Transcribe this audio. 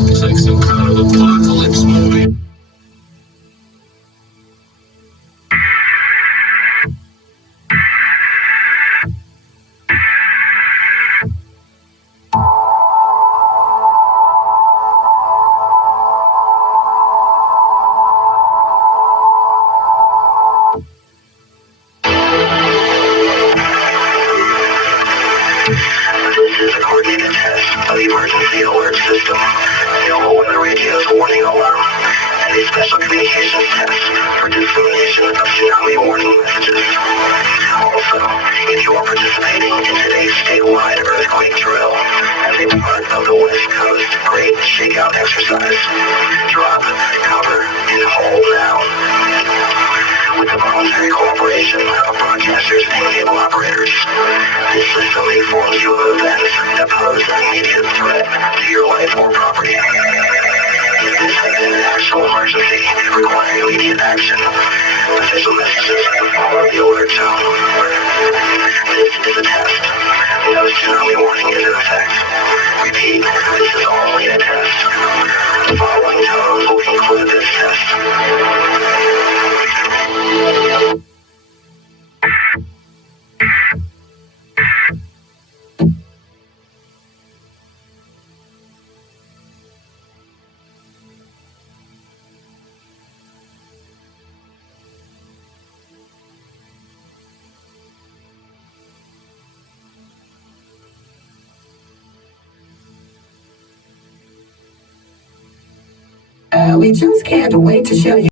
It's like some kind of apocalypse movie. This is a coordinated test of the emergency alert system, available when the radio's warning alarm, and a special communications test for dissemination of tsunami warning messages. Also, if you are participating in today's statewide earthquake drill as a part of the West Coast Great Shakeout exercise, drop, cover, and hold now. With the voluntary cooperation of broadcasters and cable operators, this system informs you of events that pose an immediate threat to your life or property. This is an actual emergency requiring immediate action. Official messages are the alert zone. This is a test. No tsunami warning is in effect. Repeat, this is only a test. The following tones will conclude this test. We just can't wait to show you.